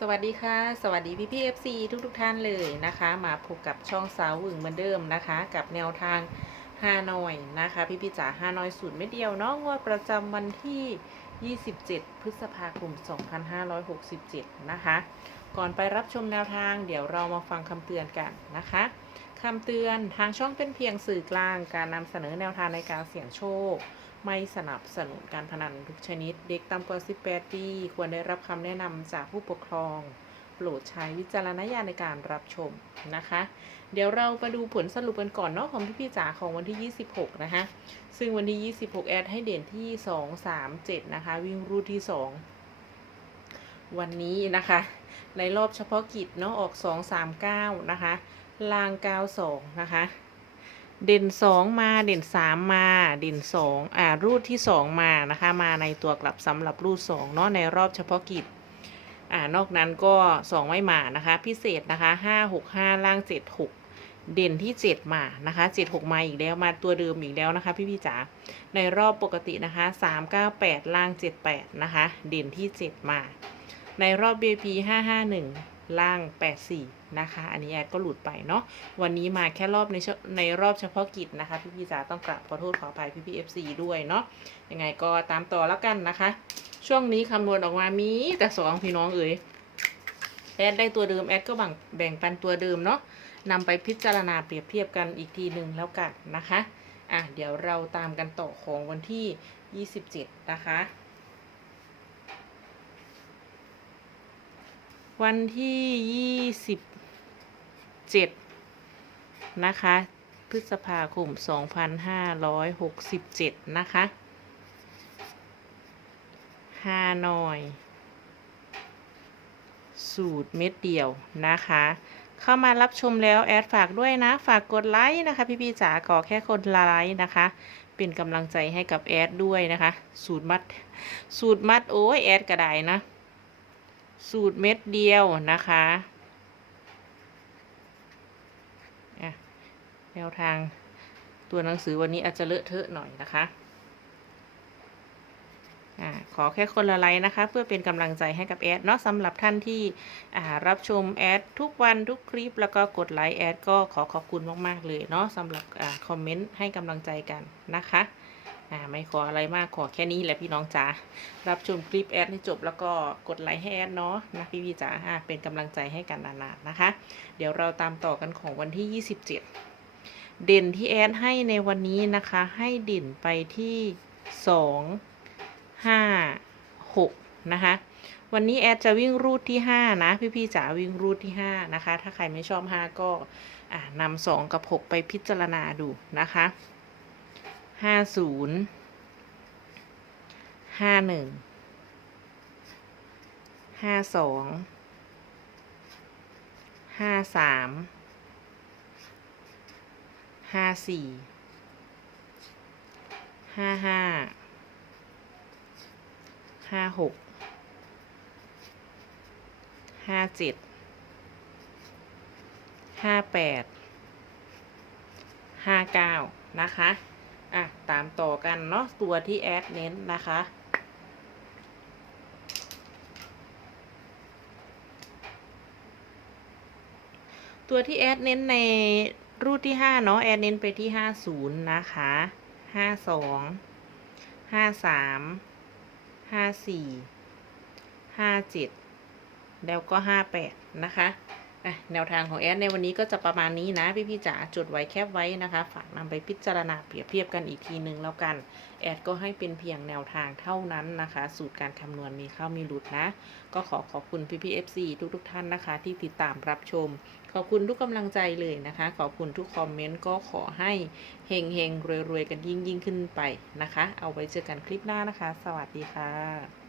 สวัสดีค่ะ สวัสดีพี่พี่เอฟซีทุกทุกท่านเลยนะคะ มาพบกับช่องสาวหวึงเหมือนเดิมนะคะ กับแนวทางฮานอยนะคะ พี่พี่จ๋าฮานอยสูตรไม่เดียวเนาะงวดประจำวันที่ 27 พฤษภาคม 2567 นะคะ ก่อนไปรับชมแนวทางเดี๋ยวเรามาฟังคำเตือนกันนะคะคำเตือนทางช่องเป็นเพียงสื่อกลางการนำเสนอแนวทางในการเสี่ยงโชค ไม่สนับสนุนการพนันทุกชนิด เด็กต่ำกว่า 18 ปี ควรได้รับคำแนะนำจากผู้ปกครอง โปรดใช้วิจารณญาณในการรับชมนะคะ เดี๋ยวเรามาดูผลสรุปกันก่อนเนาะของพี่พี่จ๋าของวันที่ 26 นะคะ ซึ่งวันที่ 26 แอดให้เด่นที่ 2 3 7 นะคะ วิ่งรูทที่ 2 วันนี้นะคะ ในรอบเฉพาะกิจเนาะออก 2 3 9 นะคะ ลาง92นะคะ เด่น2มาเด่น3มาเด่น2อ่ารูทที่2มานะคะมาในตัวกลับสำหรับรูท2เนาะในรอบเฉพาะกิจอ่านอกนั้นก็2ไม่มานะคะพิเศษนะคะ5 6 5ล่าง7 6เด่นที่ 7 มานะคะ7 6มาอีกแล้วมาตัวเดิมอีกแล้วนะคะ พี่พี่จ๋าในรอบปกตินะคะ3 9 8 ล่าง 7 8 นะคะ เด่นที่ 7 มา ในรอบ BP 551 ล่าง 84 นะคะ อันนี้แอดก็หลุดไปเนาะ วันนี้มาแค่รอบในในรอบเฉพาะกิจนะคะ พี่พี่จ๋าต้องกราบขอโทษขออภัยพี่พี่เอฟซีด้วยเนาะ ยังไงก็ตามต่อแล้วกันนะคะ ช่วงนี้คำนวณออกมามีแต่สองพี่น้องเอ๋ย แอดได้ตัวเดิมแอดก็แบ่งแบ่งปันตัวเดิมเนาะนำไปพิจารณาเปรียบเทียบกันอีกทีหนึ่งแล้วกันนะคะ อะเดี๋ยวเราตามกันต่อของวันที่ 27 นะคะ วันที่27นะคะ พฤษภาคม2567นะคะฮานอย สูตรเม็ดเดียวนะคะ เข้ามารับชมแล้ว แอดฝากด้วยนะ ฝากกดไลค์นะคะพี่พี่ๆจ๋าขอแค่คนไลค์นะคะ เป็นกำลังใจให้กับแอดด้วยนะคะ สูตรมัด สูตรมัดโอ้ยแอดกระไดนะ สูตรเม็ดเดียวนะคะแนวทางตัวหนังสือวันนี้อาจจะเลอะเทอะหน่อยนะคะอขอแค่คนละไลค์นะคะ เพื่อเป็นกำลังใจให้กับแอดเนาะสำหรับท่านที่รับชมแอดทุกวันทุกคลิป แล้วก็กดไลค์แอดก็ขอขอบคุณมาก ๆ เลยเนาะสำหรับอคอมเมนต์ให้กำลังใจกันนะคะ อ่าไม่ขออะไรมากขอแค่นี้แหละพี่น้องจ๋ารับชมคลิปแอดให้จบแล้วก็กดไลค์ให้แอดเนาะนะพี่พี่จ๋าอ่าเป็นกำลังใจให้กันนานๆนะคะ เดี๋ยวเราตามต่อกันของวันที่ 27 เด่นที่แอดให้ในวันนี้นะคะ ให้เด่นไปที่สองห้าหกนะคะวันนี้แอดจะวิ่งรูทที่ห้านะ พี่ๆจ๋าวิ่งรูทที่ห้านะคะ ถ้าใครไม่ชอบห้าก็นำสองกับหกไปพิจารณาดูนะคะ ห้าศูนย์ห้าหนึ่งห้าสองห้าสามห้าสี่ห้าห้าห้าหกห้าเจ็ดห้าแปดห้าเก้านะคะ อะ ตามต่อกันเนาะตัวที่แอดเน้นนะคะ ตัวที่แอดเน้นในรูทที่ห้าเนาะแอดเน้นไปที่ห้าศูนย์นะคะห้าสองห้าสามห้าสี่ห้าเจ็ดแล้วก็ห้าแปดนะคะ แนวทางของแอดในวันนี้ก็จะประมาณนี้นะพี่พี่จ๋าจดไว้แคบไว้นะคะ ฝากนำไปพิจารณาเปรียบเทียบกันอีกทีนึงแล้วกัน แอดก็ให้เป็นเพียงแนวทางเท่านั้นนะคะ สูตรการคำนวณมีเข้ามีหลุดนะ ก็ขอขอบคุณพี่พี่เอฟซีทุกทุกๆท่านนะคะ ที่ติดตามรับชม ขอบคุณทุกกำลังใจเลยนะคะ ขอบคุณทุกคอมเมนต์ก็ขอให้เฮงเฮงรวยรวยๆกันยิ่งยิ่งขึ้นไปนะคะ เอาไว้เจอกันคลิปหน้านะคะ สวัสดีค่ะ